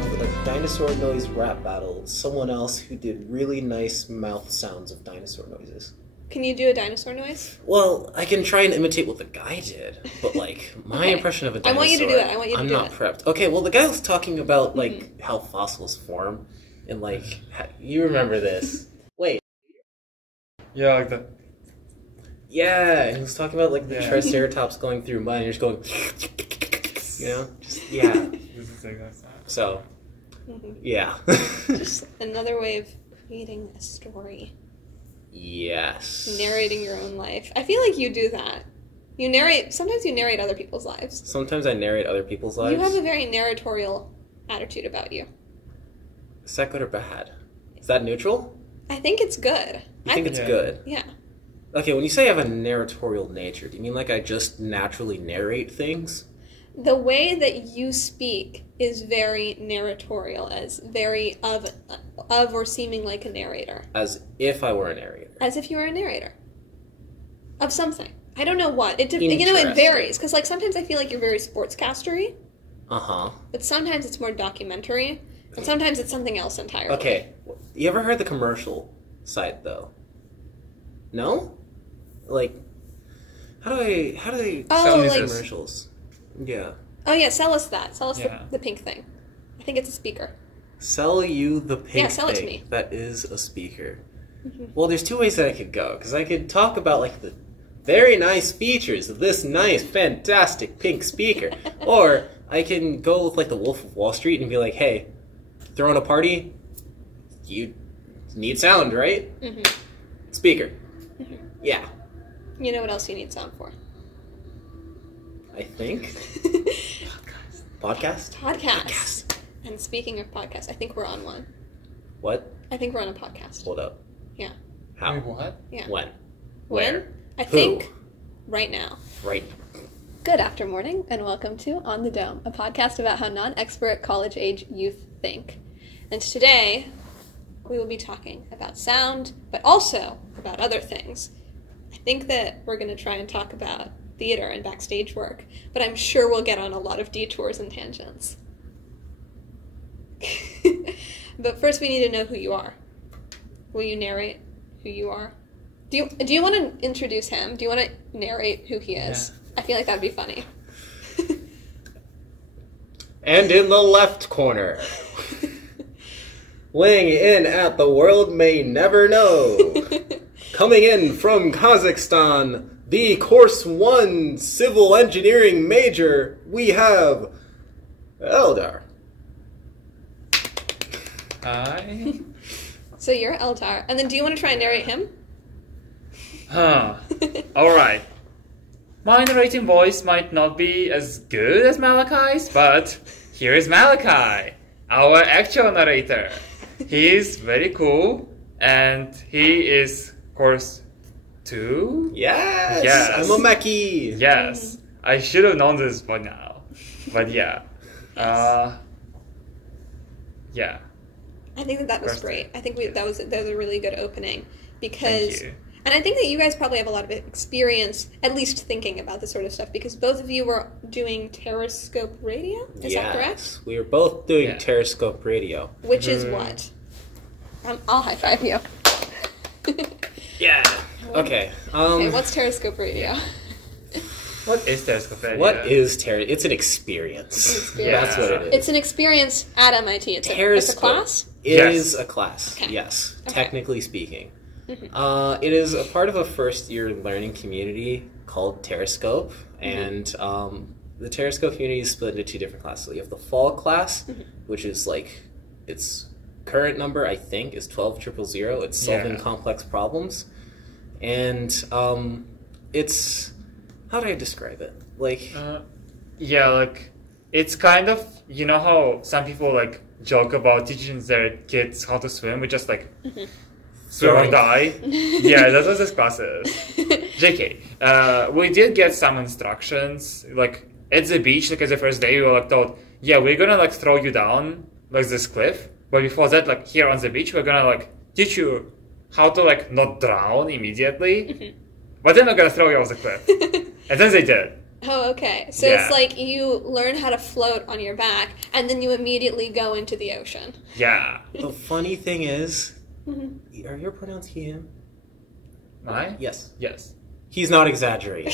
have a dinosaur noise rap battle. Someone else who did really nice mouth sounds of dinosaur noises. Can you do a dinosaur noise? Well, I can try and imitate what the guy did, but like my impression of a dinosaur. I want you to do it. I want you to do it. I'm not prepped. Okay, well the guy was talking about like how fossils form, and like you remember this. Wait. Yeah, like that. Yeah, he was talking about like the Triceratops going through mud, and you're just going, you know, just yeah. So, yeah. Just another way of creating a story. Yes. Narrating your own life. I feel like you do that. You narrate. Sometimes you narrate other people's lives. Sometimes I narrate other people's lives. You have a very narratorial attitude about you. Is that good or bad? Is that neutral? I think it's good. You think it's good? Yeah. Okay, when you say I have a narratorial nature, do you mean like I just naturally narrate things? The way that you speak is very narratorial, as very of or seeming like a narrator. As if I were a narrator. As if you were a narrator. Of something. I don't know what. It varies. Because like sometimes I feel like you're very sportscastery. Uh-huh. But sometimes it's more documentary. And sometimes it's something else entirely. Okay. You ever heard the commercial side, though? No? Like, how do they sell these commercials? Yeah. Oh yeah, sell us that. Sell us the pink thing. I think it's a speaker. Sell you the pink thing. Yeah, sell it to me. That is a speaker. Well, there's two ways that I could go. Because I could talk about, like, the very nice features of this nice, fantastic pink speaker. Or I can go with, like, the Wolf of Wall Street and be like, hey, throwing a party, you need sound, right? Speaker. Yeah. You know what else you need sound for? I think. Podcast? Podcast. And speaking of podcasts, I think we're on one. What? I think we're on a podcast. Hold up. Yeah. How? Wait, what? Yeah. When? When? I think right now. Right. Good after morning, and welcome to On the Dome, a podcast about how non-expert college-age youth think. And today, we will be talking about sound, but also about other things. I think that we're going to try and talk about theater and backstage work, but I'm sure we'll get on a lot of detours and tangents. But first we need to know who you are. Will you narrate who you are? Do you want to introduce him? Do you want to narrate who he is? Yeah. I feel like that'd be funny. And in the left corner, weighing in at the world may never know, coming in from Kazakhstan, the Course 1 Civil Engineering major, we have Eldar. Hi. So you're Eldar. And then do you want to try and narrate him? Alright. My narrating voice might not be as good as Malachi's, but here is Malachi, our actual narrator. He's very cool, and he is Course 2? Yes! I'm a Mechie! Yes. I should have known this by now. But yeah. Yeah. I think that was great. I think that was a really good opening because, and I think that you guys probably have a lot of experience, at least thinking about this sort of stuff, because both of you were doing Terrascope Radio. Is that correct? We were both doing Terrascope Radio. Which is what? I'll high five you. Yeah. Okay. Okay. What's Terrascope Radio? What is Terrascope Radio? What is Terrascope? It's an experience. That's what it is. It's an experience at MIT. It's a class? It is a class, yes, technically speaking. It is a part of a first-year learning community called Terrascope, and the Terrascope community is split into two different classes. So you have the fall class, which is like, its current number, I think, is 12000. It's solving complex problems. And it's, how do I describe it? Like... like, it's kind of, you know how some people, like, joke about teaching their kids how to swim with just, like, throw and die? Yeah, that's what this class is. JK. We did get some instructions, like, at the beach, like, at the first day, we were, like, told, yeah, we're gonna, like, throw you down, like, this cliff. But before that, like, here on the beach, we're gonna, like, teach you how to, like, not drown immediately. But then we're gonna throw you off the cliff. And then they did. Oh, okay. So it's like you learn how to float on your back, and then you immediately go into the ocean. Yeah. The funny thing is, are your pronouns he, him? Mine? Yes. Yes. He's not exaggerating.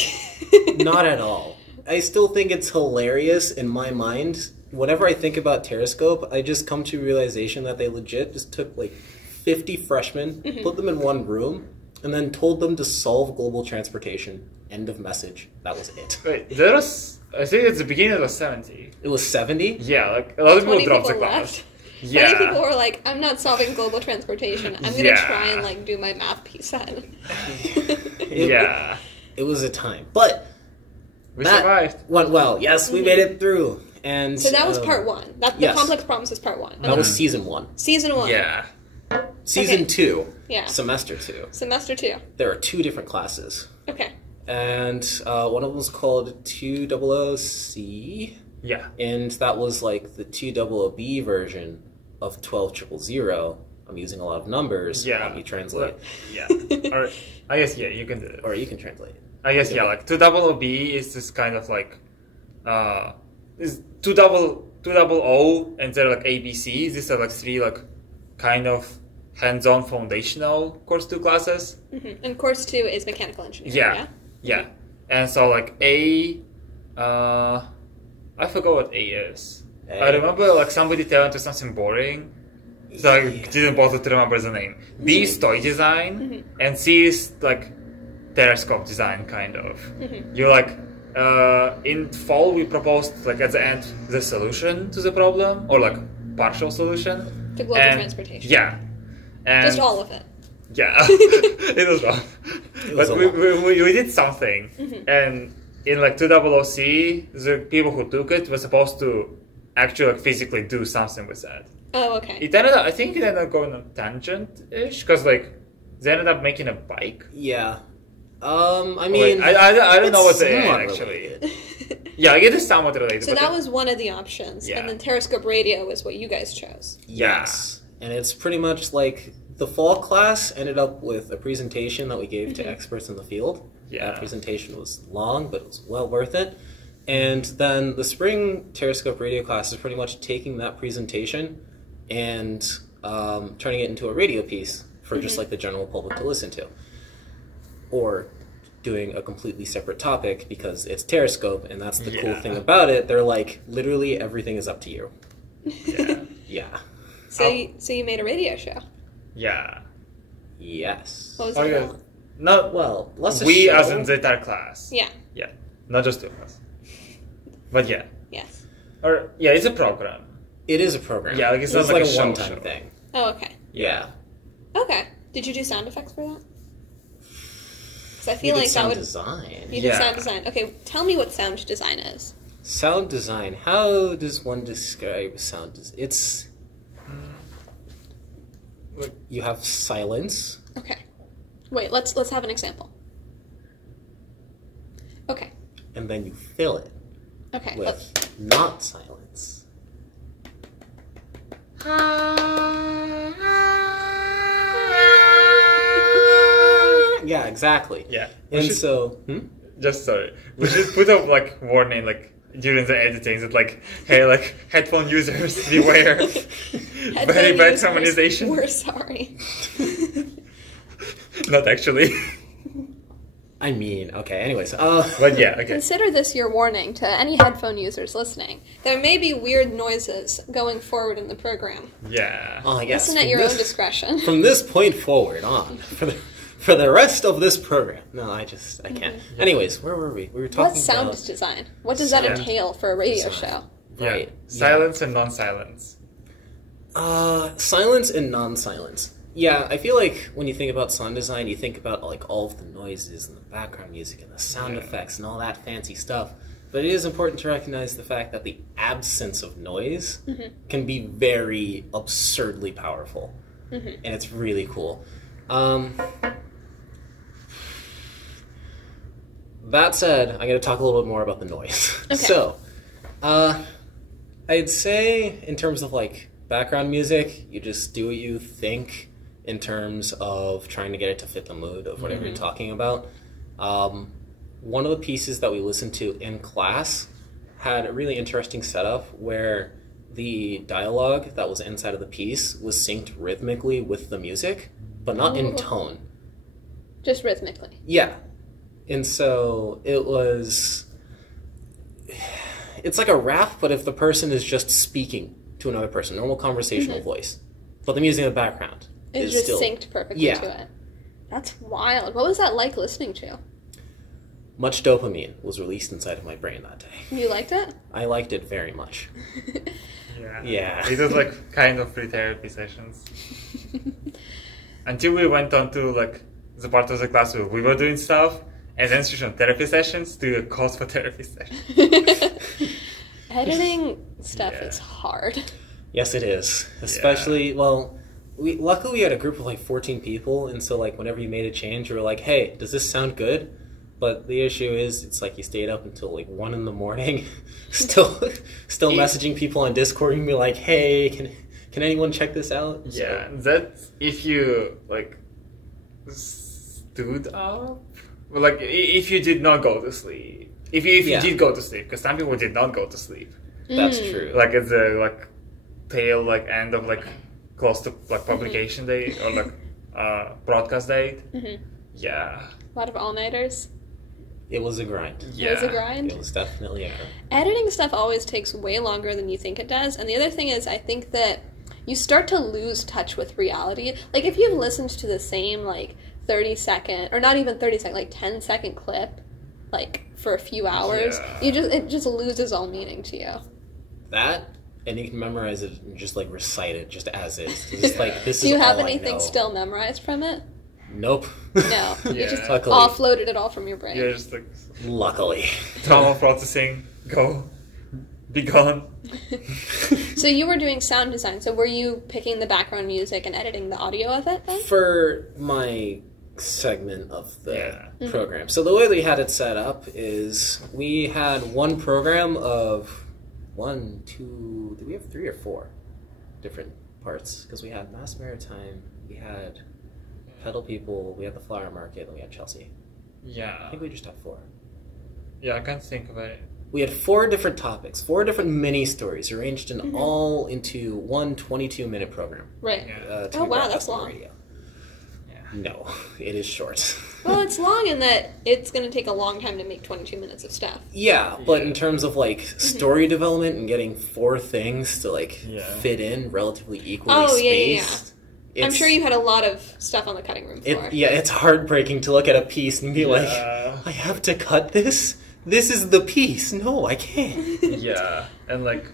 Not at all. I still think it's hilarious in my mind. Whenever I think about Terrascope, I just come to realization that they legit just took like 50 freshmen, put them in one room, and then told them to solve global transportation. End of message. That was it. Wait, that was... I think at the beginning it was 70. It was 70? Yeah, like, a lot of people 20 dropped the people class. left. Yeah. 20 people were like, I'm not solving global transportation. I'm going to try and, like, do my math piece then. It was a time. But... We survived. Went well. Yes, we made it through. And so that was part one. The Complex Promise is part one. That was season 1. Season 1. Yeah. Season 2. Yeah. Semester 2. Semester 2. There are 2 different classes. Okay. And one of them was called 200C. Yeah. And that was like the 200B version of 12000. I'm using a lot of numbers. Yeah. Let me translate. Yeah. Or, I guess, yeah, you can do it. Or you can translate. I guess, yeah, like 200B is this kind of like, is 200 and they're like ABCs. These are like 3 like kind of hands-on foundational course 2 classes. And course 2 is mechanical engineering. Yeah. Yeah. And so like A, I forgot what A is. I remember like somebody telling to something boring. So I didn't bother to remember the name. B is toy design, and C is like Terrascope design, kind of. You're like, in fall we proposed like at the end the solution to the problem, or like partial solution. To global transportation. Yeah. And just all of it. Yeah. It was rough. But we did something. And in like 200C, the people who took it were supposed to actually like physically do something with that. Oh, okay. I think it ended up going on tangent-ish, because like they ended up making a bike. Yeah. I mean, I don't know what they actually. Yeah, like it is somewhat related. So that was one of the options, and then Terrascope Radio was what you guys chose. Yes, and it's pretty much like the fall class ended up with a presentation that we gave to experts in the field. Yeah, that presentation was long, but it was well worth it. And then the spring Terrascope Radio class is pretty much taking that presentation and turning it into a radio piece for just like the general public to listen to. Or doing a completely separate topic because it's Terrascope, and that's the cool thing about it. They're like, literally everything is up to you. Yeah. So you made a radio show. Yeah. Yes. What was it called? Not well. We as in the entire class. Yeah. Yeah. Not just 2 of us. But yeah. Yes. Or yeah, it's a program. It is a program. Yeah, like it's not like a a one-time thing. Oh, okay. Yeah. Okay. Did you do sound effects for that? Because I feel like that would. Design. You did sound design. Okay, tell me what sound design is. Sound design. How does one describe sound design? It's you have silence. Okay. Wait. Let's have an example. Okay. And then you fill it. Okay. With not silence. Yeah, exactly. Yeah. And so... Just sorry. We should put up like warning like during the editing that like, hey, like headphone users beware. Very bad harmonization. We're sorry. Not actually. I mean, okay, anyways. But yeah, okay. Consider this your warning to any headphone users listening. There may be weird noises going forward in the program. Yeah. Oh, yes. Listen at your own discretion. From this point forward on, for the rest of this program. No, I can't. Anyways, where were we? We were talking about... What's sound design? What does that entail for a radio show? Right. Silence and non-silence. Silence and non-silence. Yeah, I feel like when you think about sound design, you think about like all of the noises and the background music and the sound effects and all that fancy stuff. But it is important to recognize the fact that the absence of noise can be very absurdly powerful. And it's really cool. That said, I'm going to talk a little bit more about the noise. Okay. So, I'd say in terms of like background music, you just do what you think in terms of trying to get it to fit the mood of whatever you're talking about. one of the pieces that we listened to in class had a really interesting setup where the dialogue that was inside of the piece was synced rhythmically with the music, but not in tone. Just rhythmically. Yeah. And so it was... It's like a rap, but if the person is just speaking to another person, normal conversational voice. But the music in the background is just still synced perfectly to it. That's wild. What was that like listening to? Much dopamine was released inside of my brain that day. You liked it? I liked it very much. Yeah. It was like kind of free therapy sessions. Until we went on to like the part of the class where we were doing stuff, and then switched from therapy sessions to a course for therapy sessions. Editing stuff is hard. Yes, it is. Especially, luckily we had a group of like 14 people, and so like whenever you made a change, you were like, hey, does this sound good? But the issue is, it's like you stayed up until like 1 in the morning, still messaging people on Discord and be like, hey, can anyone check this out? Yeah, that's if you like stood up, like if you did not go to sleep. If you did go to sleep, because some people did not go to sleep. That's true. Like at the like tail like end of like close to like publication date or like broadcast date. Yeah. A lot of all-nighters. It was a grind. Yeah. It was a grind? It was definitely a grind. Editing stuff always takes way longer than you think it does. And the other thing is, I think that you start to lose touch with reality. Like, if you've listened to the same, like, 30-second, or not even 30-second, like, 10-second clip, like, for a few hours, it just loses all meaning to you. That, and you can memorize it and just, like, recite it just as is. It's like, this Do you is have all anything still memorized from it? Nope. No. You just Luckily. offloaded it all from your brain. Yeah, just like... Luckily. Trauma processing, go. Be gone. So you were doing sound design, so were you picking the background music and editing the audio of it then? For my segment of the program. So the way we had it set up is we had one program of did we have 3 or 4 different parts? Because we had Mass Maritime, we had Pedal People, we had the Flower Market, and we had Chelsea. Yeah. I think we just had 4. Yeah, I can't think of it. We had 4 different topics, 4 different mini stories arranged in all into one 22-minute program. Right. Oh wow, that's long. Radio. Yeah. No, it is short. Well, it's long in that it's going to take a long time to make 22 minutes of stuff. Yeah, but in terms of like story development and getting 4 things to like fit in relatively equally spaced. I'm sure you had a lot of stuff on the cutting room floor. It's heartbreaking to look at a piece and be like, I have to cut this? This is the piece. No, I can't. Yeah, and like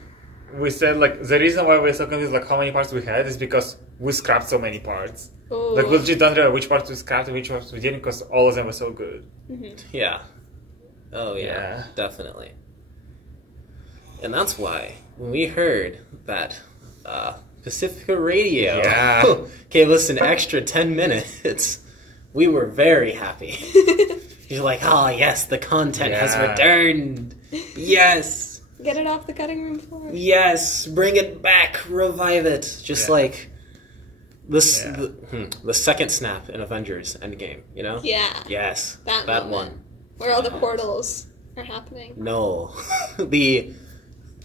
we said, like the reason why we're so confused, like how many parts we had, is because we scrapped so many parts. Ooh. Like we just don't know which parts we scrapped and which parts we didn't, because all of them were so good. Yeah. Oh yeah, definitely. And that's why when we heard that Pacifica Radio gave us an extra 10 minutes, we were very happy. You're like, oh yes, the content has returned. Yes. Get it off the cutting room floor. Yes, bring it back, revive it. Just like the second snap in Avengers Endgame, you know? Yeah. Yes. That one. Where all the portals are happening. No. the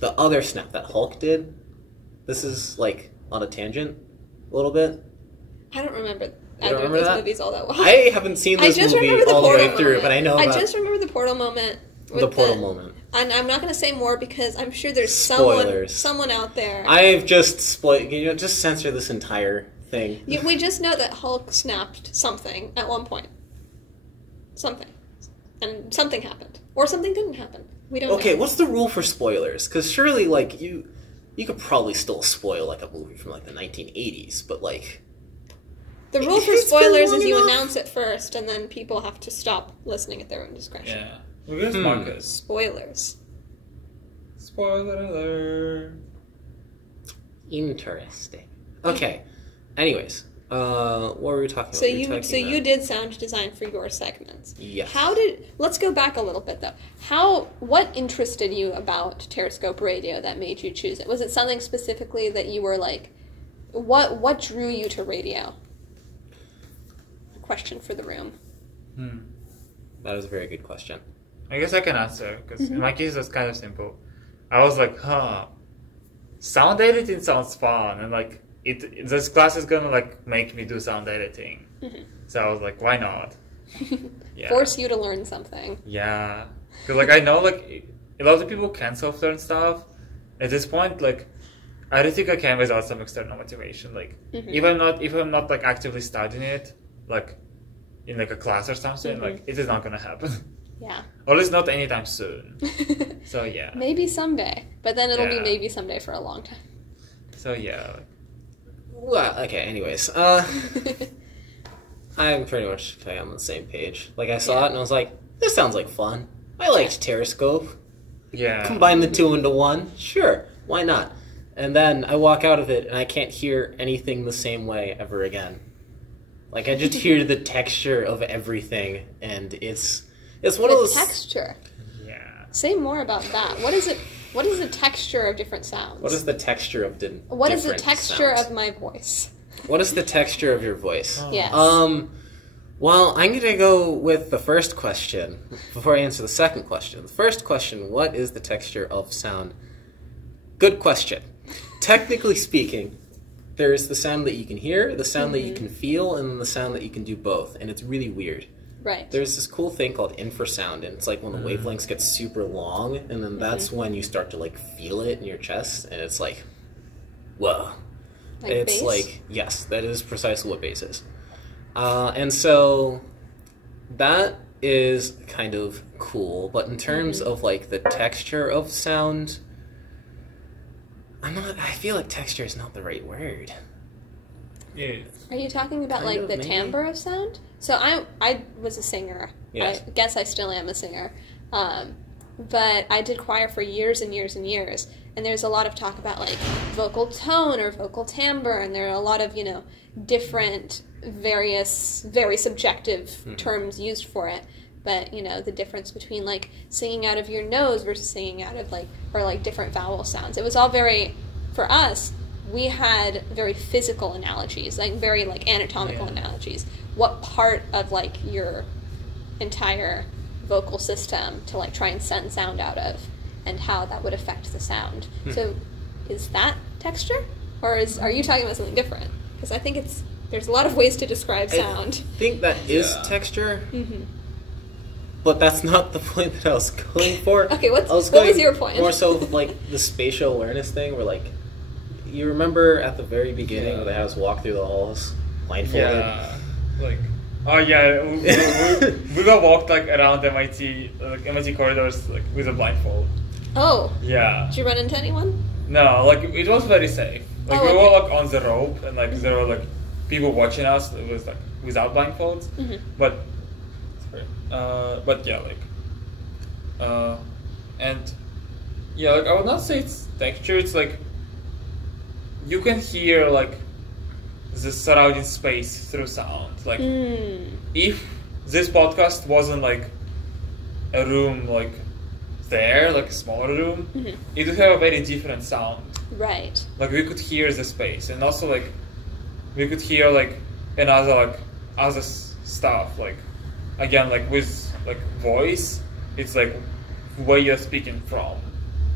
other snap that Hulk did. This is like on a tangent a little bit. I don't remember either of these movies all that well. I haven't seen this movie all the way through, but I know I just remember the portal moment. The portal moment. And I'm not going to say more because I'm sure there's someone out there. I've just spoiled. Can you just censor this entire thing? We just know that Hulk snapped something at one point. Something. And something happened. Or something didn't happen. We don't know. Okay, what's the rule for spoilers? Because surely, like, you could probably still spoil, like, a movie from, like, the 1980s, but, like... The rule for spoilers is you announce it first, and then people have to stop listening at their own discretion. Yeah. Where's Marcus? Spoilers. Spoiler alert. Interesting. Okay. Anyways, what were we talking about? You did sound design for your segments. Yes. Let's go back a little bit though. What interested you about Terrascope Radio that made you choose it? Was it something specifically that you were like, what drew you to radio? A question for the room. That is a very good question. I guess I can answer, because in my case it's kind of simple. I was like, sound editing sounds fun, and like this class is gonna like make me do sound editing. So I was like, why not? Yeah. Force you to learn something. Yeah, because like I know like a lot of people can self-learn stuff. At this point, like I don't think I can without some external motivation. Like if I'm not like actively studying it, like in like a class or something, like it is not gonna happen. Yeah. Or at least not anytime soon. So yeah. Maybe someday, but then it'll be maybe someday for a long time. So yeah. Well, okay. Anyways, I'm pretty much on the same page. Like I saw it and I was like, this sounds like fun. I liked Terrascope. Yeah. Combine the two into one. Sure, why not? And then I walk out of it and I can't hear anything the same way ever again. Like I just hear the texture of everything, and it's one of those texture. Yeah. Say more about that. What is it? What is the texture of different sounds? What is the texture of What is the different texture sounds? of my voice? What is the texture of your voice? Yes. Well, I'm going to go with the first question before I answer the second question. The first question, what is the texture of sound? Good question. Technically speaking, there's the sound that you can hear, the sound that you can feel, and the sound that you can do both. And it's really weird. Right. There's this cool thing called infrasound, and it's like when the wavelengths get super long, and then that's when you start to like feel it in your chest, and it's like, whoa. Like it's bass? like, yes, that is precisely what bass is. And so that is kind of cool, but in terms of like the texture of sound, I feel like texture is not the right word. Yeah. Are you talking about Kind like of, the maybe. timbre of sound? So I was a singer. Yes. I guess I still am a singer. But I did choir for years and years and years. And there's a lot of talk about like vocal tone or vocal timbre, and there are a lot of, different various, very subjective terms used for it. But, the difference between like singing out of your nose versus singing out of or different vowel sounds. It was all very, for us, we had very physical analogies, like very like anatomical analogies. What part of like your entire vocal system to like try and send sound out of, and how that would affect the sound. So is that texture, or are you talking about something different? Because I think there's a lot of ways to describe sound. I think that is texture, but that's not the point that I was going for. Okay, what was your point? More so with like the spatial awareness thing, where like, you remember at the very beginning where they had us walk through the halls blindfolded? Yeah. Like, oh yeah, we got walked like around MIT corridors like with a blindfold. Oh. Yeah. Did you run into anyone? No, like it was very safe. Like we were like on the rope, and like there were like people watching us. It was like without blindfolds, but yeah, like, and yeah, like I would not say it's texture. It's like you can hear like the surrounding space through sound. Like if this podcast wasn't like a room like there, like a smaller room, it would have a very different sound. Right. Like we could hear the space, and also like we could hear like another stuff. Like again, like with like voice, it's like where you're speaking from.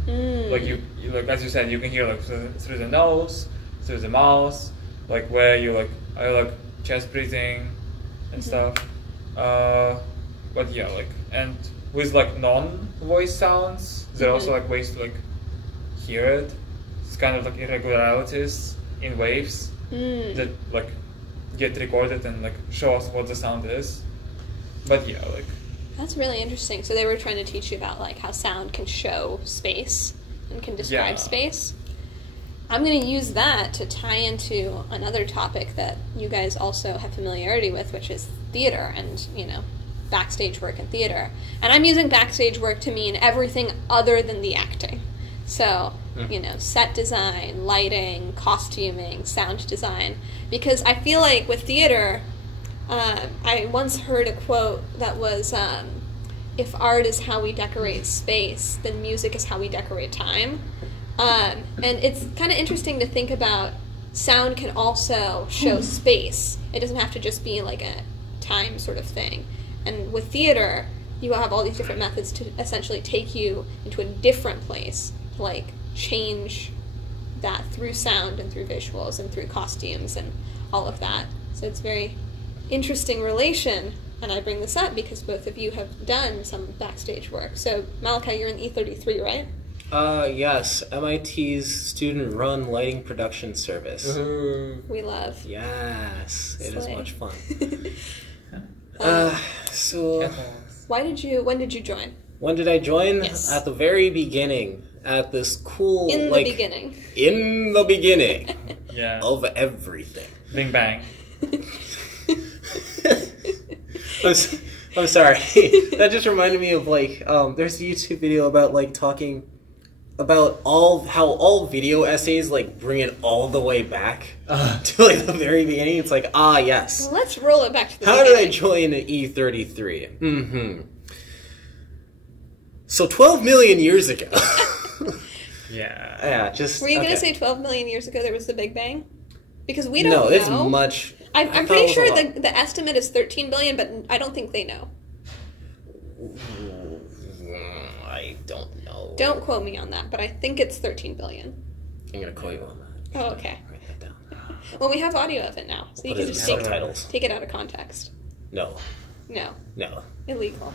Like you like as you said, you can hear like through the nose, through the mouth, like where you like are like chest breathing and stuff. But yeah, like and with like non-voice sounds, there are also like ways to like hear it. It's kind of like irregularities in waves that like get recorded and like show us what the sound is. But yeah, like that's really interesting. So they were trying to teach you about like how sound can show space and can describe space. I'm going to use that to tie into another topic that you guys also have familiarity with, which is theater and, backstage work in theater. And I'm using backstage work to mean everything other than the acting. So, set design, lighting, costuming, sound design. Because I feel like with theater, I once heard a quote that was, if art is how we decorate space, then music is how we decorate time. And it's kind of interesting to think about sound can also show space. It doesn't have to just be like a time sort of thing. And with theater, you have all these different methods to essentially take you into a different place, to like change that through sound and through visuals and through costumes and all of that. So it's a very interesting relation, and I bring this up because both of you have done some backstage work. So Malachi, you're in E33, right? Yes, MIT's student-run lighting production service. We love. Yes, it is Slay. much fun. When did you join? When did I join? Yes. At the very beginning. At this cool, In the beginning. In the beginning Yeah. of everything. Bing bang. I'm sorry. That just reminded me of like, there's a YouTube video about like talking about how all video essays like bring it all the way back to like the very beginning. It's like, yes. Well, let's roll it back to the How beginning. did I join E33? So 12 million years ago. Yeah. Yeah, just. Were you going okay. to say 12 million years ago there was the Big Bang? Because we don't know. No, it's much. I'm pretty sure the estimate is 13 billion, but I don't think they know. I don't know. Don't quote me on that, but I think it's 13 billion. I'm gonna quote you on that. Oh, okay. Write that down. Well, we have audio of it now, so you Put can it just in subtitles. take it out of context. No. No. No. Illegal.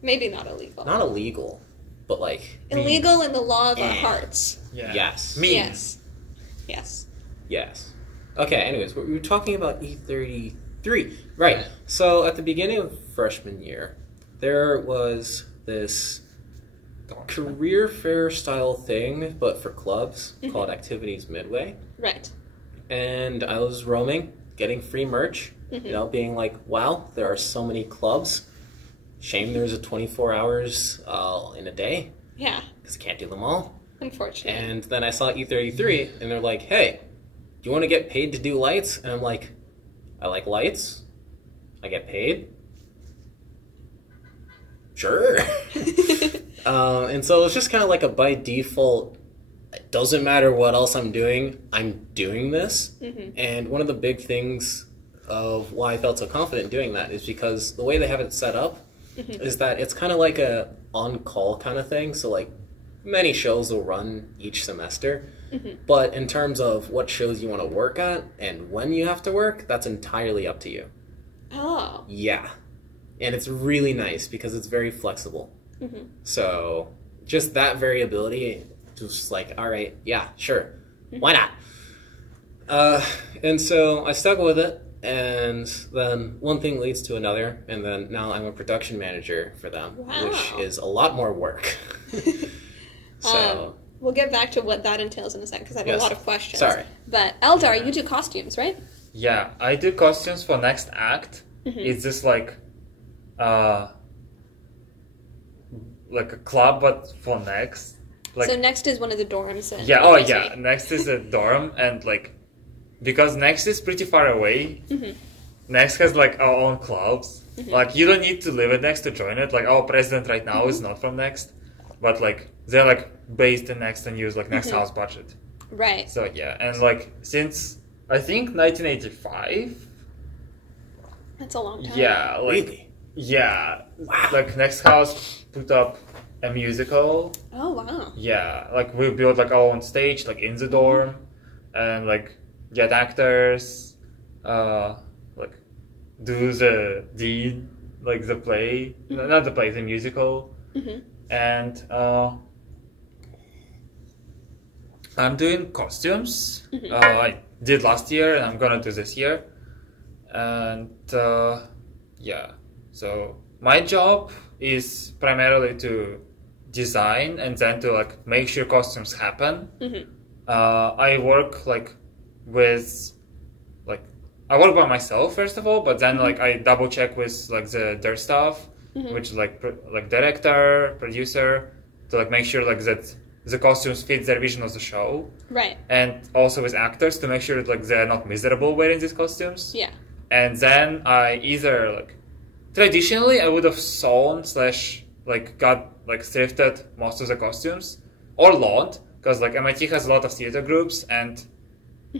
Maybe not illegal. Not illegal, but like. Illegal in the law of our hearts. Yeah. Yes. Me. Yes. Yes. Yes. Okay, anyways, we were talking about E33. Right. So at the beginning of freshman year, there was this career fair style thing, but for clubs, called Activities Midway. Right. And I was roaming, getting free merch, being like, wow, there are so many clubs. Shame there's a 24 hours in a day, Yeah. because I can't do them all. Unfortunately. And then I saw E33, and they're like, hey, do you want to get paid to do lights? And I'm like, I like lights. I get paid. Sure. And so it's just kind of like a by default, it doesn't matter what else I'm doing this. And one of the big things of why I felt so confident doing that is because the way they have it set up is that it's kind of like a on-call kind of thing. So like many shows will run each semester. But in terms of what shows you want to work at and when you have to work, that's entirely up to you. Oh. Yeah. And it's really nice because it's very flexible. So just that variability, just like, all right, yeah, sure. Why not? And so I stuck with it. And then one thing leads to another. And then now I'm a production manager for them, which is a lot more work. So... we'll get back to what that entails in a second because I have a lot of questions. Sorry. But Eldar, you do costumes, right? Yeah, I do costumes for next act. It's just like a club, but for next. Like, so next is one of the dorms. Yeah. Oh, yeah. Next is a dorm, and like because next is pretty far away. Next has like our own clubs. Like you don't need to live at next to join it. Like our president right now is not from next, but like they're like based in next and use like next house budget. Right. So yeah, and like since I think 1985. That's a long time. Yeah, like Really? yeah, Wow. like next house put up a musical. Oh, wow. Yeah, like we built like our own stage like in the dorm, and like get actors, like do the deed, like the play, not the play, the musical, and I'm doing costumes. I did last year, and I'm gonna do this year, and yeah. So my job is primarily to design and then to like make sure costumes happen. I work like with like I work by myself first of all, but then like I double check with like their staff, which is like director, producer, to like make sure like that the costumes fit their vision of the show. Right. And also with actors to make sure that like they're not miserable wearing these costumes. Yeah. And then I either like traditionally I would have sewn / like got like thrifted most of the costumes or loaned, because like MIT has a lot of theater groups and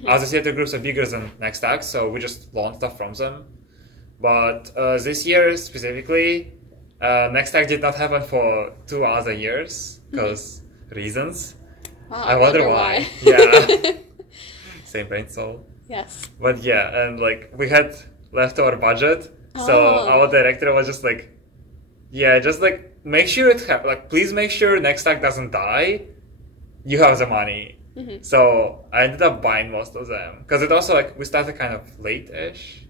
other theater groups are bigger than Next Act, so we just loan stuff from them. But this year specifically, next act did not happen for 2 other years because reasons. Wow, I wonder why. Yeah. Same brain cell. Yes. But yeah, and like we had leftover budget, so our director was just like, yeah, just like make sure please make sure next act doesn't die. You have the money. So I ended up buying most of them because it also like we started kind of late-ish.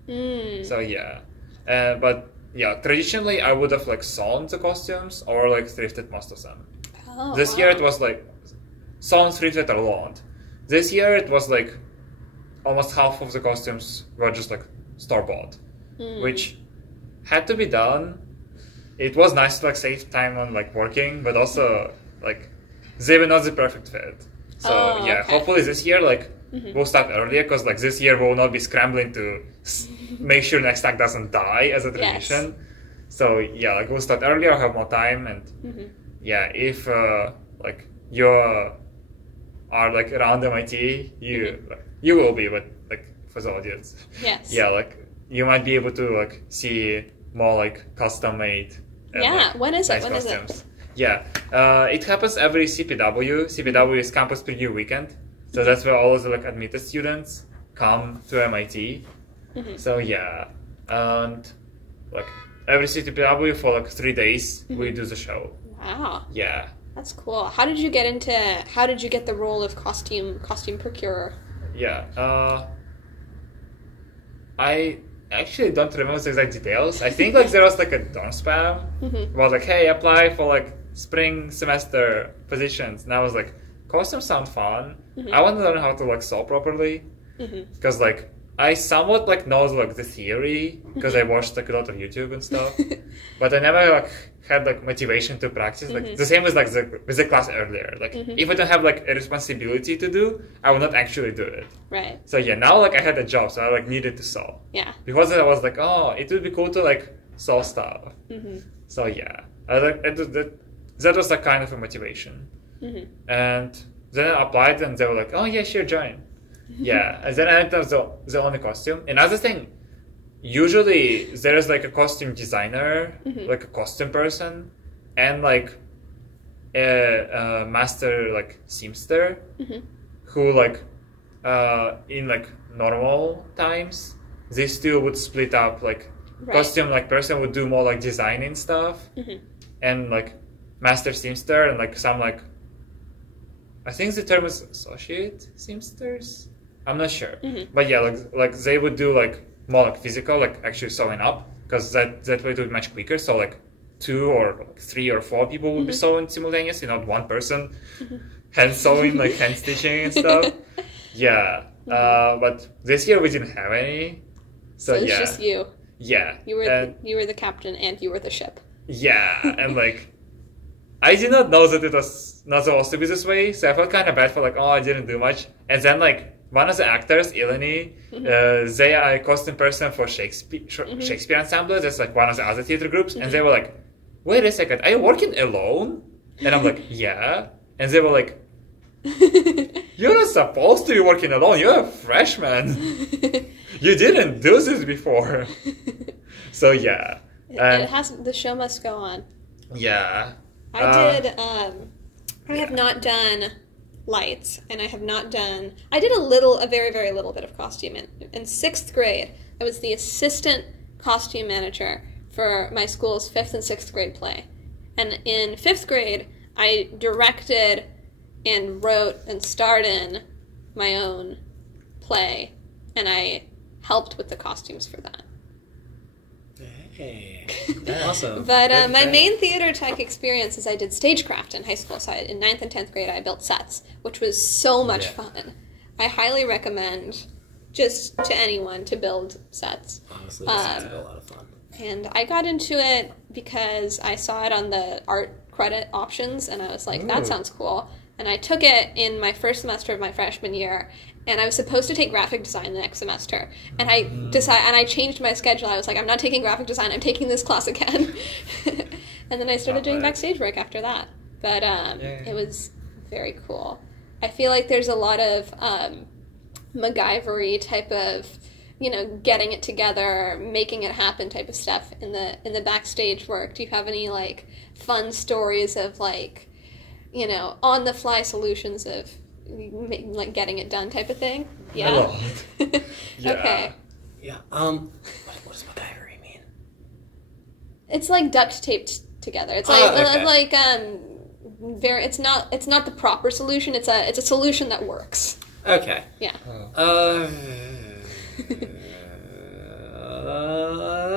So yeah, but yeah, traditionally I would have like sewn the costumes or like thrifted most of them. This year it was like sewn, thrifted, or loaned. This year it was like almost half of the costumes were just like store-bought, which had to be done. It was nice to like save time on like working, but also like they were not the perfect fit. So yeah, hopefully this year like we'll start earlier because like this year we'll not be scrambling to make sure next act doesn't die as a tradition. So yeah, like we'll start earlier, have more time, and yeah, if like you are like around MIT, you will be, but like for the audience, yes, like you might be able to like see more like custom made. Like, when is it? When costumes. Is it? Yeah, it happens every CPW. CPW is Campus Preview Weekend, so that's where all of the like admitted students come to MIT. So yeah, and like every CPW for like 3 days we do the show. Wow. Yeah. That's cool. How did you get the role of costume procurer? Yeah. I actually don't remember the exact details. I think like there was like a dorm spam. Was like, hey, apply for like spring semester positions, and I was like, costumes sound fun. I want to learn how to like sew properly because like I somewhat like know like the theory because I watched like a lot of YouTube and stuff, but I never like had like motivation to practice. Like the same as like with the class earlier. Like if I don't have like a responsibility to do, I will not actually do it. Right. So yeah, now like I had a job, so I like needed to sew. Yeah. Because I was like, oh, it would be cool to like sew stuff. So yeah, that was like kind of a motivation. And then I applied, and they were like, oh yeah, sure, join. Yeah, and then I ended up the only costume. Another thing, usually there's like a costume designer, like a costume person, and like a master like seamster, who like in like normal times these two would split up. Like costume like person would do more like designing stuff, and like master seamster and like some like I think the term is associate seamsters. I'm not sure, but yeah, like they would do like more like physical, like actually sewing up, because that way it would be much quicker. So like 2 or 3 or 4 people would be sewing simultaneously, not one person hand sewing, like hand stitching and stuff. Yeah, but this year we didn't have any, so it's yeah, just you. Yeah, you were the captain and you were the ship. Yeah, and like I did not know that it was not supposed to be this way, so I felt kind of bad for like, oh, I didn't do much. And then like one of the actors, Eleni, they are a costume person for Shakespeare Ensemble. That's like one of the other theater groups, and they were like, wait a second, are you working alone? And I'm like, yeah. And they were like, you're not supposed to be working alone. You're a freshman. You didn't do this before. So yeah. It hasn't. The show must go on. Yeah. I have not done lights, and I did a very, very little bit of costume. In 6th grade, I was the assistant costume manager for my school's 5th and 6th grade play. And in 5th grade, I directed and wrote and starred in my own play, and I helped with the costumes for that. Hey, awesome. But my main theater tech experience is I did stagecraft in high school. So in 9th and 10th grade, I built sets, which was so much fun. I highly recommend just to anyone to build sets. Honestly, it's a lot of fun. And I got into it because I saw it on the art credit options, and I was like, that sounds cool. And I took it in my first semester of my freshman year, and I was supposed to take graphic design the next semester. And I changed my schedule. I was like, I'm not taking graphic design. I'm taking this class again. And then I started doing backstage work after that. But it was very cool. I feel like there's a lot of MacGyver-y type of getting it together, making it happen type of stuff in the backstage work? Do you have any like fun stories of like, on the fly solutions of like getting it done type of thing? Yeah. Yeah. Okay. Yeah. What does MacGyver mean? It's like duct taped together. It's like it's not the proper solution. It's a solution that works. Okay. Yeah.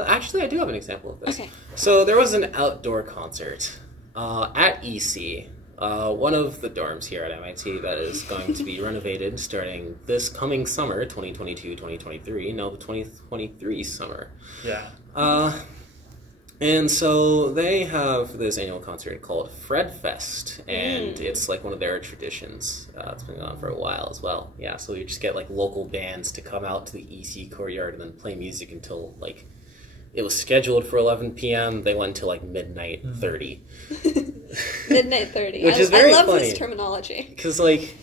Actually, I do have an example of this. Okay. So there was an outdoor concert at EC, one of the dorms here at MIT that is going to be renovated starting this coming summer, 2022-2023. No, the 2023 summer. Yeah. And so they have this annual concert called Fred Fest, and it's like one of their traditions. It's been going on for a while as well. Yeah, so you just get like local bands to come out to the EC courtyard and then play music until like it was scheduled for 11 p.m. They went until like midnight 30. Midnight 30. Which is very I love funny, this terminology. because like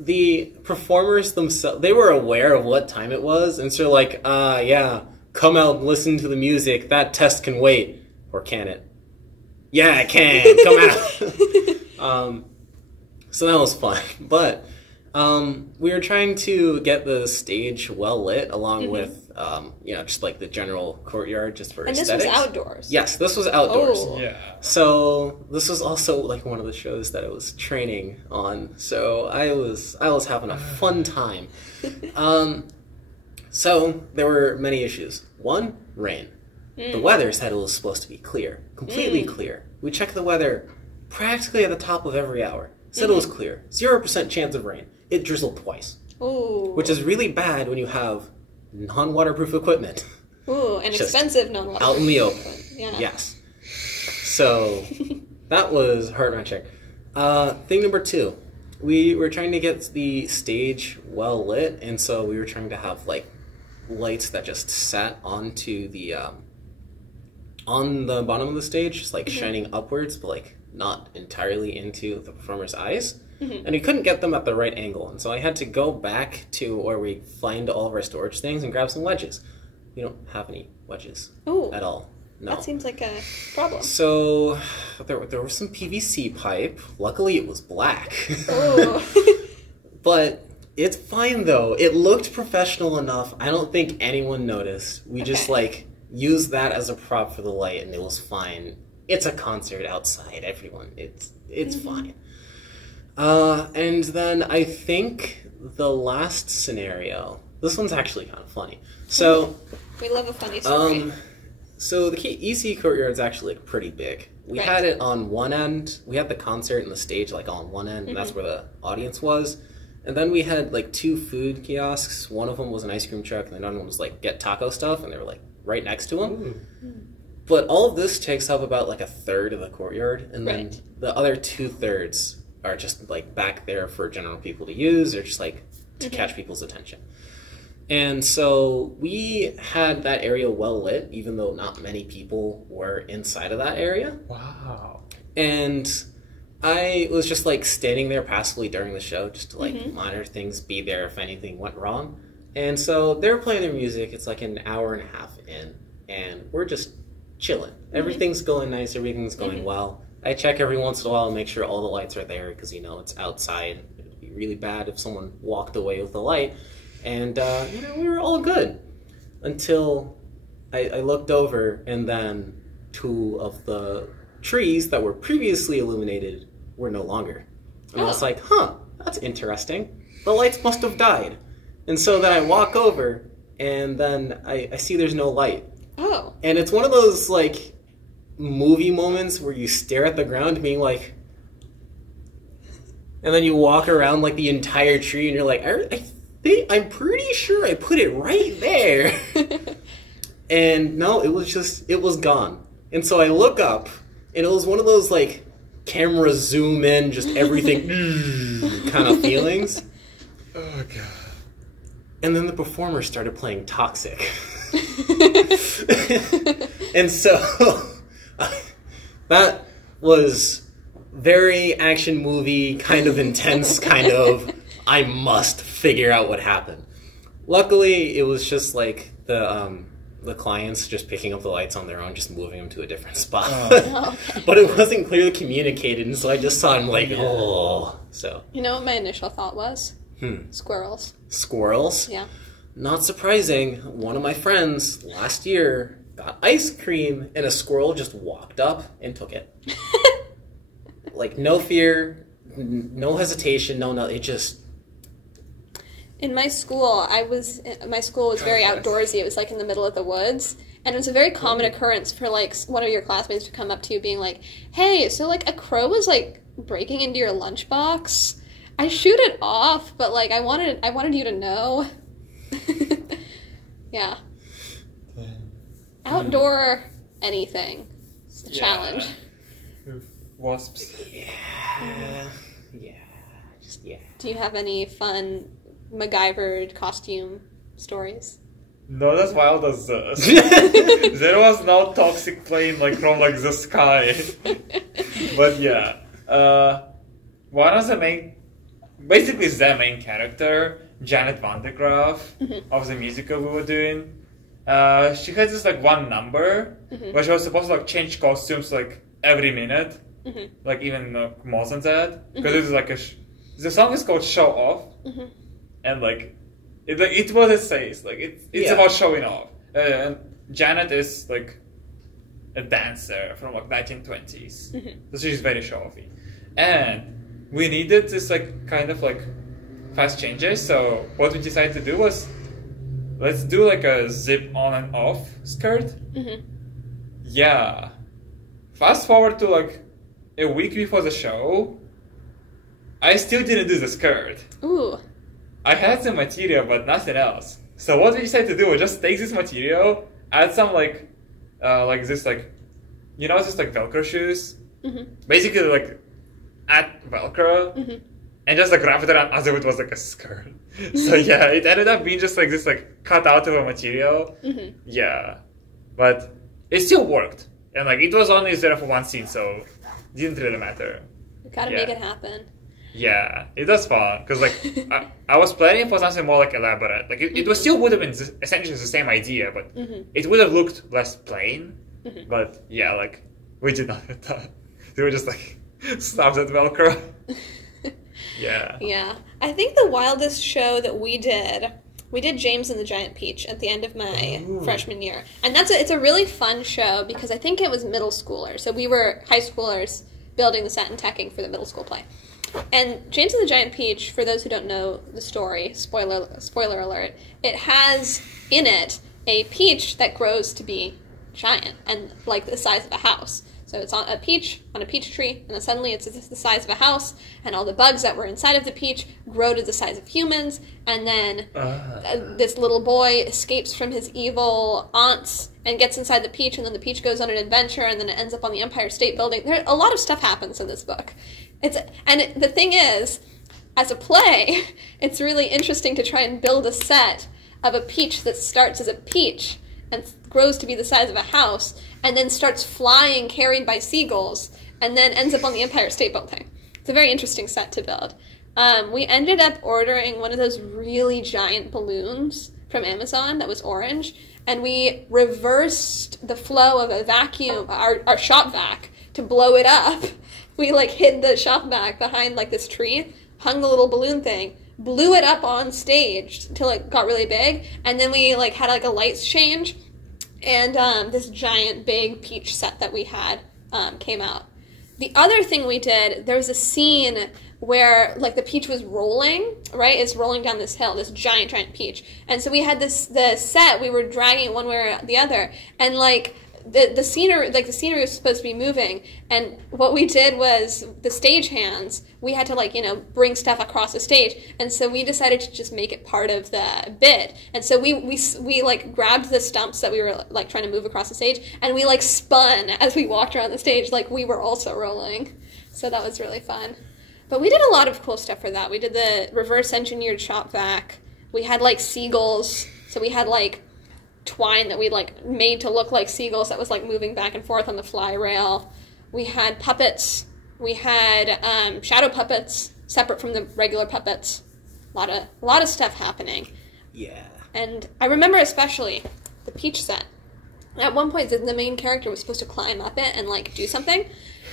the performers themselves, they were aware of what time it was, and so like, yeah. Come out and listen to the music. That test can wait. Or can it? Yeah, it can. Come out. So that was fun. But we were trying to get the stage well lit along with, just like the general courtyard just for aesthetics. And this was outdoors? Yes, this was outdoors. Oh. Yeah. So this was also like one of the shows that I was training on. So I was having a fun time. So there were many issues. One, rain. The weather said it was supposed to be clear, completely clear. We checked the weather practically at the top of every hour. Said it was clear. 0% chance of rain. It drizzled twice. Ooh. Which is really bad when you have non-waterproof equipment. Ooh, and expensive non-waterproof. Out in the open. Yeah. Yes. So that was heart-wrenching. Thing number 2. We were trying to get the stage well lit, and so we were trying to have like lights that just sat onto the on the bottom of the stage, just like shining upwards, but like not entirely into the performer's eyes. And we couldn't get them at the right angle, and so I had to go back to where we find all of our storage things and grab some wedges. We don't have any wedges at all. No. That seems like a problem. So there was some PVC pipe. Luckily, it was black. Oh. But it's fine, though. It looked professional enough. I don't think anyone noticed. We just, like, used that as a prop for the light, and it was fine. It's a concert outside, everyone. It's fine. And then I think the last scenario... This one's actually kind of funny. So... We love a funny story. So the EC courtyard's actually like, pretty big. We had it on one end. We had the concert and the stage like on one end, and that's where the audience was. And then we had like 2 food kiosks. One of them was an ice cream truck, and the other one was like get taco stuff, and they were like right next to them. But all of this takes up about like a third of the courtyard, and then the other 2/3 are just like back there for general people to use, or just like to catch people's attention. And so we had that area well lit, even though not many people were inside of that area. Wow. And I was just like standing there passively during the show just to like monitor things, be there if anything went wrong. And so they're playing their music. It's like an hour and a half in, and we're just chilling. Everything's going nice. Everything's going well. I check every once in a while and make sure all the lights are there because, it's outside. It would be really bad if someone walked away with the light. And, we were all good until I looked over, and then 2 of the trees that were previously illuminated were no longer. And I was like, that's interesting. The lights must have died. And so then I walk over, and then I see there's no light. Oh. And it's one of those, like, movie moments where you stare at the ground being like... And then you walk around, like, the entire tree, and you're like, I'm pretty sure I put it right there. And no, it was gone. And so I look up, and it was one of those, like, camera zoom in, just everything kind of feelings. Oh, God. And then the performer started playing Toxic. And so that was very action movie, kind of intense, kind of... I must figure out what happened. Luckily, it was just like the clients just picking up the lights on their own, just moving them to a different spot. Oh, okay. But it wasn't clearly communicated, and so I just saw him like, oh. So. You know what my initial thought was? Squirrels. Squirrels? Yeah. Not surprising. One of my friends last year got ice cream, and a squirrel just walked up and took it. Like, no fear, no hesitation, no nothing. It just... In my school, my school was very outdoorsy. It was like in the middle of the woods. And it was a very common occurrence for like one of your classmates to come up to you being like, hey, so like a crow was like breaking into your lunchbox. I shoot it off, but like I wanted you to know. Yeah. Outdoor anything. It's a challenge. Wasps. Yeah. Do you have any fun MacGyver costume stories? Not as wild as this. There was no toxic plane like from like the sky. But yeah. One of the basically the main character, Janet Van de Graaf, of the musical we were doing. She had this like one number where she was supposed to like change costumes like every minute, like even more than that, because it was like the song is called "Show Off," and like it what it says, like it's about showing off. And Janet is like a dancer from like 1920s, so she's very show-offy, and we needed this like kind of like fast changes. So what we decided to do was, let's do like a zip on and off skirt. Yeah. Fast forward to like a week before the show, I still didn't do the skirt. Ooh. I had the material, but nothing else. So what we decided to do was just take this material, add some like this like, you know, just like Velcro shoes. Basically like add Velcro. And just like wrap it around as if it was like a skirt. So yeah, it ended up being just like this like cut out of a material. Yeah. But it still worked. And like it was only there for one scene, so it didn't really matter. You gotta make it happen. Yeah, it was fun. Because like I was planning for something more like elaborate. Like it was still would have been essentially the same idea, but it would have looked less plain. But yeah, like we did not have that. They were just like snapped at Velcro. Yeah. Yeah. I think the wildest show that we did James and the Giant Peach at the end of my freshman year. And it's a really fun show because I think it was middle schoolers. So we were high schoolers building the set and teching for the middle school play. And James and the Giant Peach, for those who don't know the story, spoiler alert, it has in it a peach that grows to be giant and like the size of a house. So it's on a peach tree, and then suddenly it's the size of a house, and all the bugs that were inside of the peach grow to the size of humans, and then this little boy escapes from his evil aunts and gets inside the peach, and then the peach goes on an adventure, and then it ends up on the Empire State Building. A lot of stuff happens in this book. The thing is, as a play, it's really interesting to try and build a set of a peach that starts as a peach and grows to be the size of a house, and then starts flying carried by seagulls, and then ends up on the Empire State Building. It's a very interesting set to build. We ended up ordering one of those really giant balloons from Amazon that was orange, and we reversed the flow of a vacuum, our shop vac, to blow it up. We like hid the shop vac behind like this tree, hung the little balloon thing, blew it up on stage until it got really big, and then we like had like a lights change, and this giant big peach set that we had came out. The other thing we did, there was a scene where like the peach was rolling, right? It's rolling down this hill, this giant peach, and so we had the set, we were dragging it one way or the other, and like the scenery was supposed to be moving, and what we did was the stage hands, we had to like, you know, bring stuff across the stage, and so we decided to just make it part of the bit, and so we like grabbed the stumps that we were like trying to move across the stage, and we like spun as we walked around the stage like we were also rolling. So that was really fun. But we did a lot of cool stuff for that. We did the reverse engineered shop vac. We had like seagulls, so we had like twine that we like made to look like seagulls that was like moving back and forth on the fly rail. We had puppets. We had shadow puppets separate from the regular puppets. A lot of stuff happening. Yeah. And I remember especially the Peach set. At one point, the main character was supposed to climb up it and, like, do something.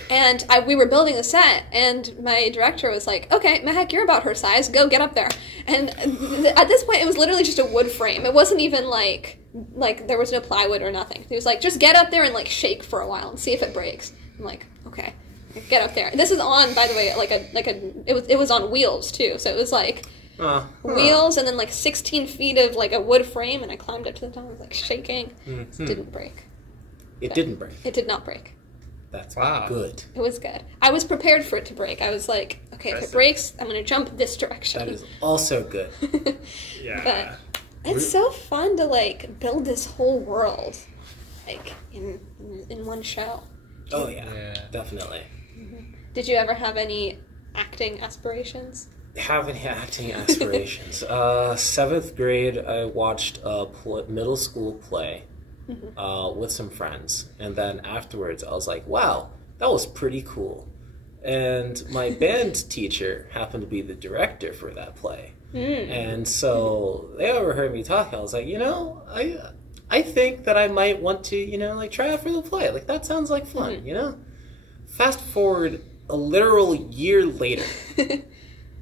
And we were building the set, and my director was like, okay, Mehek, you're about her size. Go, get up there. And at this point, it was literally just a wood frame. It wasn't even, like there was no plywood or nothing. He was like, just get up there and, like, shake for a while and see if it breaks. I'm like, okay. Get up there. This is on, by the way, it was on wheels, too. So it was, like... wheels and then like 16 feet of like a wood frame, and I climbed up to the top. I was like shaking. It didn't break. It didn't break. It did not break. That's good. It was good. I was prepared for it to break. I was like, okay, if it breaks, I'm going to jump this direction. That is also good. Yeah. But it's so fun to like build this whole world like in one show. Oh yeah. Definitely. Did you ever have any acting aspirations? Have any acting aspirations? 7th grade, I watched a middle school play with some friends. And then afterwards, I was like, wow, that was pretty cool. And my band teacher happened to be the director for that play. And so they overheard me talking. I was like, I think that I might want to, like try out for the play. Like, that sounds like fun, Fast forward a literal year later.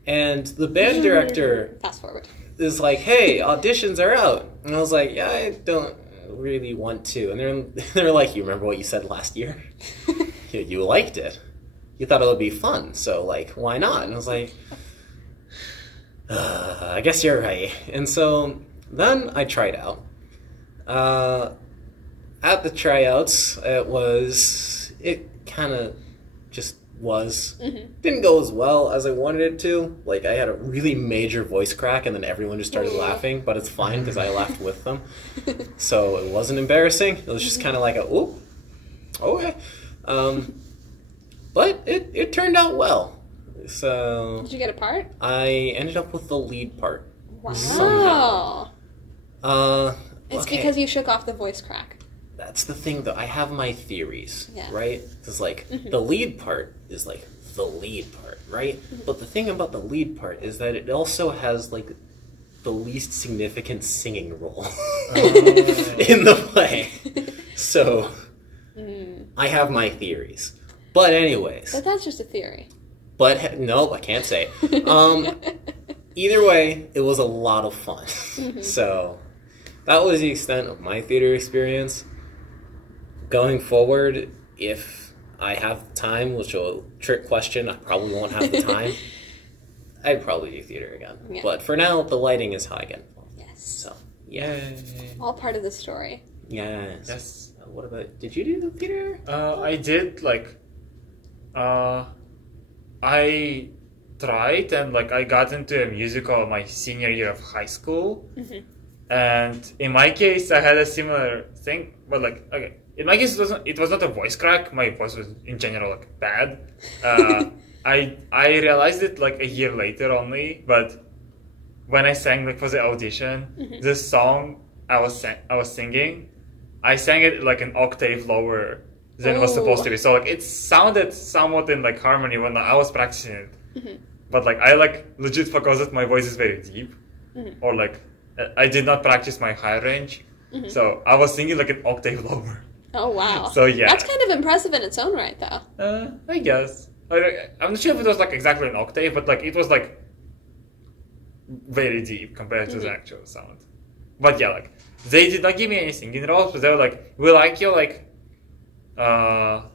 And the band director fast forward is like, hey, auditions are out. And I was like, yeah, I don't really want to. And they're like, you remember what you said last year? You liked it. You thought it would be fun. So, like, why not? And I was like, I guess you're right. And so then I tried out. At the tryouts, it kind of just didn't go as well as I wanted it to. Like, I had a really major voice crack, and then everyone just started laughing, but it's fine because I laughed with them. So it wasn't embarrassing. It was just kind of like oop, okay. But it turned out well. So did you get a part? I ended up with the lead part. Wow. Somehow. It's because you shook off the voice crack. That's the thing, though. I have my theories, right? Because, like, Mm-hmm. the lead part is, like, the lead part, right? Mm-hmm. But the thing about the lead part is that it also has, like, the least significant singing role in the play. So, I have my theories. But anyways. But that's just a theory. But, no, I can't say. Either way, it was a lot of fun. So, that was the extent of my theater experience. Going forward, if I have time, which is a trick question, I probably won't have the time, I'd probably do theater again. Yeah. But for now, the lighting is how I get involved. Yes. So, yeah. All part of the story. Yes. Yes. What about, did you do the theater? I did, like, I tried, and, like, I got into a musical my senior year of high school. And in my case, I had a similar thing, but, like, okay. In my case, it was not a voice crack. My voice was, in general, like, bad. I realized it, like, a year later only, but when I sang, like, for the audition, the song I was singing, I sang it, like, an octave lower than it was supposed to be. So, like, it sounded somewhat in, like, harmony when I was practicing it. But, like, I, like, legit forgot that my voice is very deep. Or, like, I did not practice my high range. So, I was singing, like, an octave lower. Oh, wow. So, yeah. That's kind of impressive in its own right, though. I guess. I'm not sure if it was, like, exactly an octave, but, like, it was, like, very deep compared to the actual sound. But, yeah, like, they did not give me any singing roles, but they were like, we like your, like, how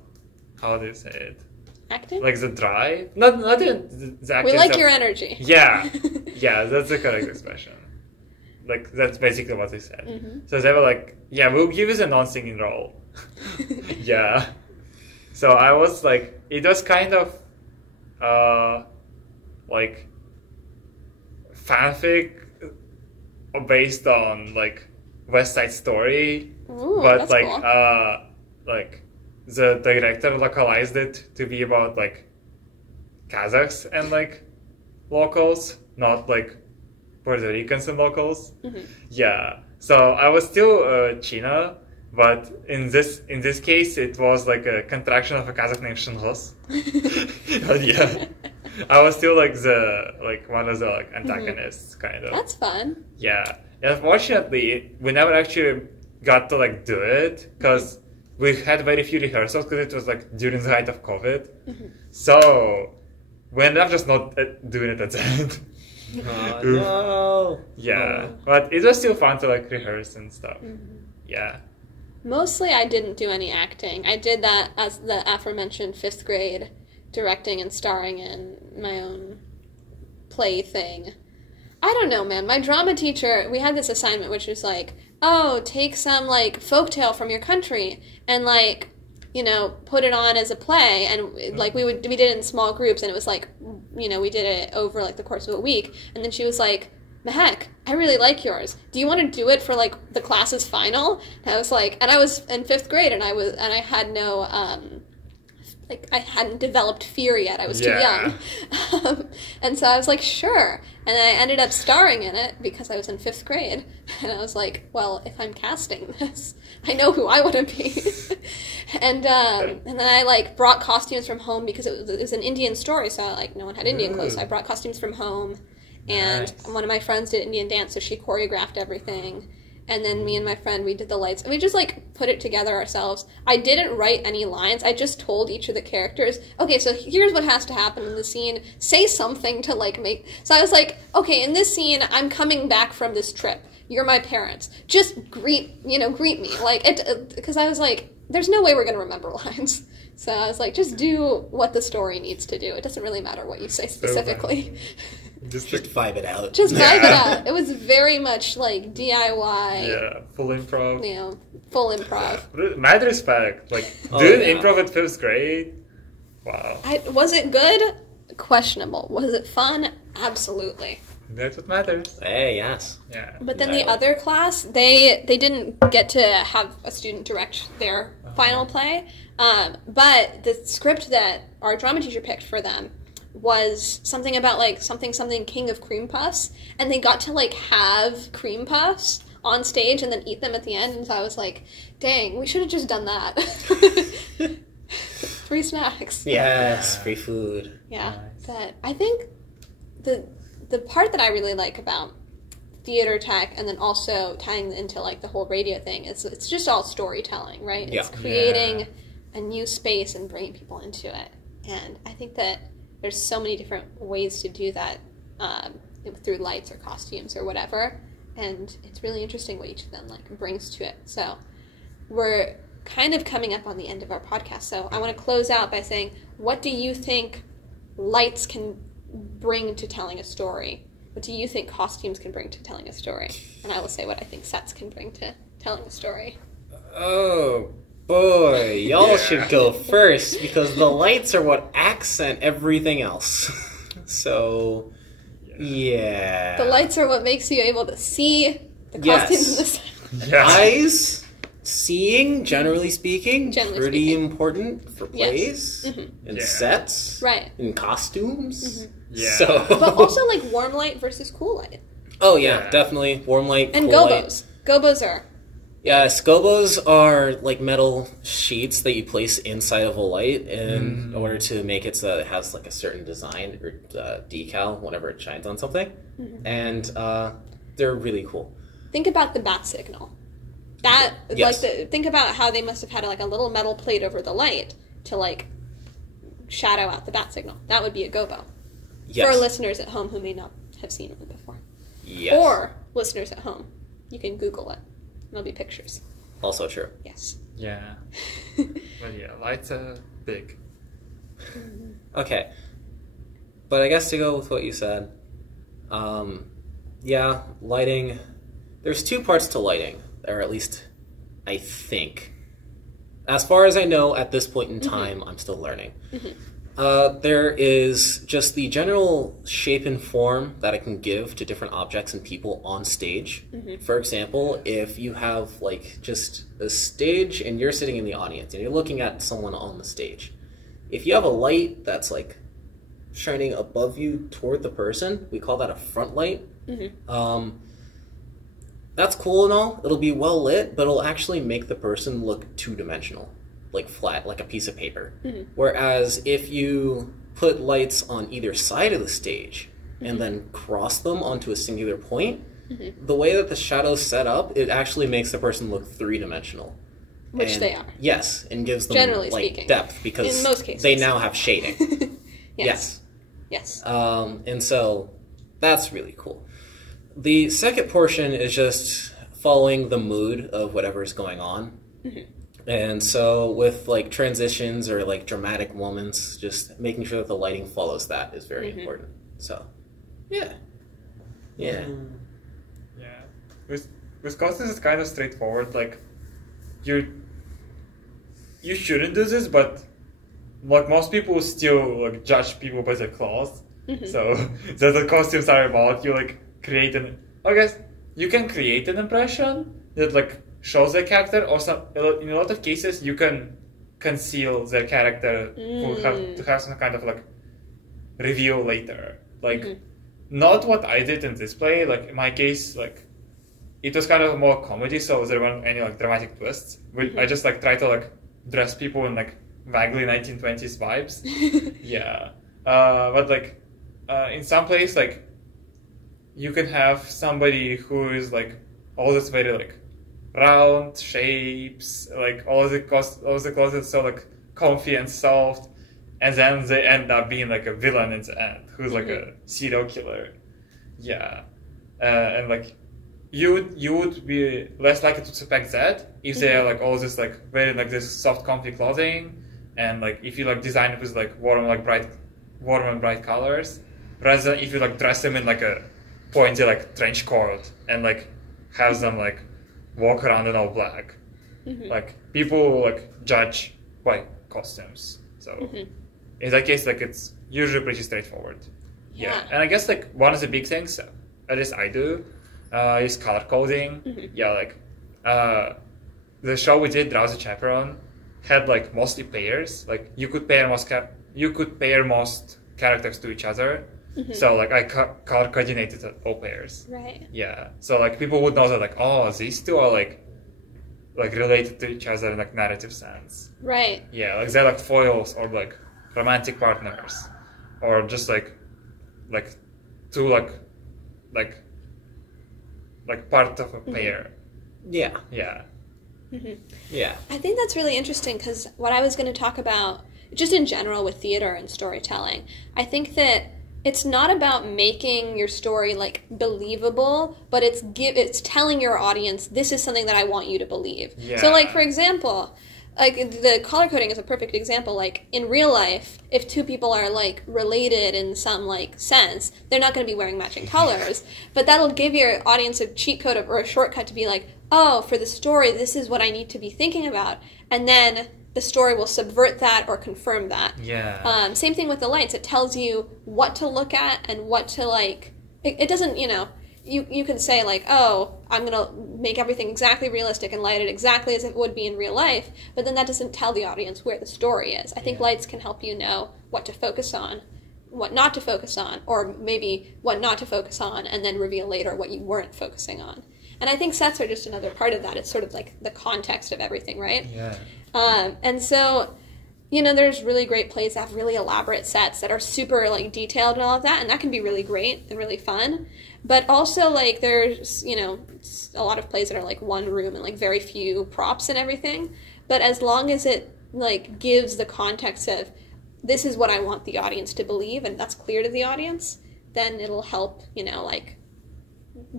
do you say it? Acting? Like, the drive? Not the acting. We like your energy. Yeah. Yeah, that's the correct expression. Like, that's basically what they said. So they were like, yeah, we'll give you the non-singing role. Yeah. So I was like, it was kind of, like, fanfic based on, like, West Side Story. Ooh, but, that's like, cool. like, the director localized it to be about, like, Kazakhs and, like, locals, not, like, Puerto Ricans and locals. Yeah. So I was still China, but in this case, it was like a contraction of a Kazakh name Shinhos. But yeah, I was still like one of the like antagonists, kind of. That's fun. Yeah, And unfortunately, we never actually got to like do it because we had very few rehearsals because it was like during the height of COVID. So we ended up just not doing it at the end. Oh, no. Yeah, but it was still fun to like rehearse and stuff. Yeah. Mostly I didn't do any acting. I did that as the aforementioned 5th grade directing and starring in my own play thing. I don't know, man. My drama teacher, we had this assignment which was like, oh, take some like folktale from your country and like, you know, put it on as a play. And like we did it in small groups, and it was like, you know, we did it over like the course of a week. And then she was like, Mehek, I really like yours. Do you want to do it for like the class's final? And I was like, and I was in 5th grade, and I had no like I hadn't developed fear yet. I was too young. And so I was like, sure. And then I ended up starring in it because I was in 5th grade. And I was like, well, if I'm casting this, I know who I want to be. And then I like brought costumes from home because it was an Indian story, so like no one had Indian clothes. So I brought costumes from home. And one of my friends did Indian dance, so she choreographed everything. And then me and my friend, we did the lights. And we just, like, put it together ourselves. I didn't write any lines. I just told each of the characters, okay, so here's what has to happen in the scene. Say something to, like, make... So I was like, okay, in this scene, I'm coming back from this trip. You're my parents. Just greet me. Like, because I was like, there's no way we're going to remember lines. So I was like, just do what the story needs to do. It doesn't really matter what you say specifically. Just vibe it out. Just vibe it out. It was very much like DIY. Yeah, full improv. You know, full improv. Mad respect. Like, doing improv at 5th grade. Wow. Was it good? Questionable. Was it fun? Absolutely. That's what matters. Hey, yes. Yeah. But then the other class, they didn't get to have a student direct their final play. But the script that our drama teacher picked for them was something about like something King of Cream Puffs, and they got to like have cream puffs on stage and then eat them at the end. And so I was like, dang, we should have just done that. Free snacks. Yes, free food. Yeah. Nice. But I think the part that I really like about theater tech, and then also tying into like the whole radio thing, is it's just all storytelling, right? Yeah. It's creating a new space and bringing people into it. And I think that there's so many different ways to do that through lights or costumes or whatever, and it's really interesting what each of them like brings to it. So we're kind of coming up on the end of our podcast, so I want to close out by saying, what do you think lights can bring to telling a story? What do you think costumes can bring to telling a story? And I will say what I think sets can bring to telling a story. Oh boy, y'all should go first, because the lights are what accent everything else. So, yeah. The lights are what makes you able to see the costumes in the sound. Eyes, seeing, generally speaking, pretty important for plays and sets, right? And costumes. Yeah. So. But also like warm light versus cool light. Oh yeah, definitely warm light. And cool gobos. Light. Gobos are. Yes, gobos are like metal sheets that you place inside of a light in order to make it so that it has like a certain design or decal whenever it shines on something. And they're really cool. Think about the bat signal. That think about how they must have had like a little metal plate over the light to like shadow out the bat signal. That would be a gobo. Yes. For listeners at home who may not have seen it before. Yes. Or listeners at home, you can Google it. There'll be pictures. Also true. Yes. Yeah. But yeah, lights are big. Okay. But I guess to go with what you said, yeah, lighting. There's two parts to lighting, or at least I think. As far as I know, at this point in time, I'm still learning. There is just the general shape and form that it can give to different objects and people on stage. For example, if you have like just a stage and you're sitting in the audience and you're looking at someone on the stage, if you have a light that's like shining above you toward the person, we call that a front light. That's cool and all. It'll be well lit, but it'll actually make the person look two-dimensional. Like flat, like a piece of paper. Whereas if you put lights on either side of the stage and then cross them onto a singular point, the way that the shadows set up, it actually makes the person look three-dimensional. Which they are. Yes, and gives them Generally like speaking. depth because in most cases. they now have shading. Yes. And so that's really cool. The second portion is just following the mood of whatever's going on. And so with like transitions or like dramatic moments, just making sure that the lighting follows that is very important. So, yeah. With costumes, it's kind of straightforward. Like, you shouldn't do this, but like most people still like judge people by their clothes. So that the costumes are about. You like create I guess you can create an impression that like shows their character, or in a lot of cases you can conceal their character to have some kind of like reveal later. Like not what I did in this play. Like in my case, like it was kind of more comedy, so there weren't any like dramatic twists. I just like try to like dress people in like vaguely 1920s vibes. But like in some plays, like you can have somebody who is like all this very like round shapes, like all the clothes are so like comfy and soft, and then they end up being like a villain in the end who's like a serial killer. And like you would be less likely to suspect that if they are like all this like very like this soft comfy clothing, and like if you like design it with like warm and bright colors, rather than if you like dress them in like a pointy like trench coat and like have them like walk around in all black. Like people like judge by costumes, so in that case like it's usually pretty straightforward. And I guess like one of the big things, at least I do, is color coding. The show we did, Drowsy Chaperone, had like mostly pairs. Like you could pair most characters to each other. So like I color coordinated all pairs. So like people would know that like, oh, these two are like related to each other in like narrative sense. Like they're like foils or like romantic partners, or just like two like part of a pair. I think that's really interesting, because what I was going to talk about, just in general with theater and storytelling, I think that it's not about making your story like believable, but it's telling your audience, this is something that I want you to believe. So like, for example, like the color coding is a perfect example. Like in real life, if two people are like related in some like sense, they're not going to be wearing matching colors, but that'll give your audience a cheat code or a shortcut to be like, oh, for the story, this is what I need to be thinking about. And then the story will subvert that or confirm that. Same thing with the lights. It tells you what to look at and what to like. It doesn't, you can say like, oh, I'm going to make everything exactly realistic and light it exactly as it would be in real life, but then that doesn't tell the audience where the story is. I think lights can help you know what to focus on, what not to focus on, or maybe what not to focus on, and then reveal later what you weren't focusing on. And I think sets are just another part of that. It's sort of like the context of everything, right? And so, there's really great plays that have really elaborate sets that are super like detailed and all of that, and that can be really great and really fun. But also like there's, a lot of plays that are like one room and like very few props and everything. But as long as it like gives the context of, this is what I want the audience to believe, and that's clear to the audience, then it'll help, like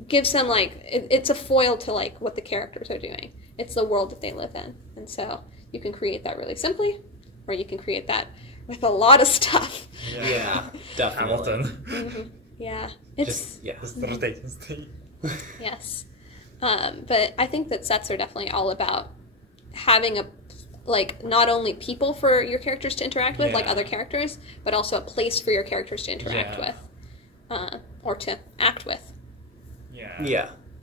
give some like, it's a foil to like what the characters are doing. It's the world that they live in. And so you can create that really simply, or you can create that with a lot of stuff. Definitely. It's yes. But I think that sets are definitely all about having not only people for your characters to interact with, like other characters, but also a place for your characters to interact with, or to act with.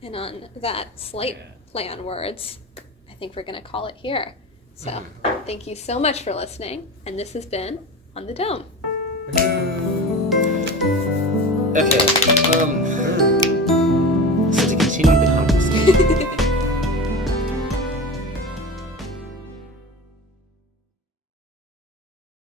And on that slight play on words, I think we're going to call it here. So thank you so much for listening, and this has been On the Dome. Okay.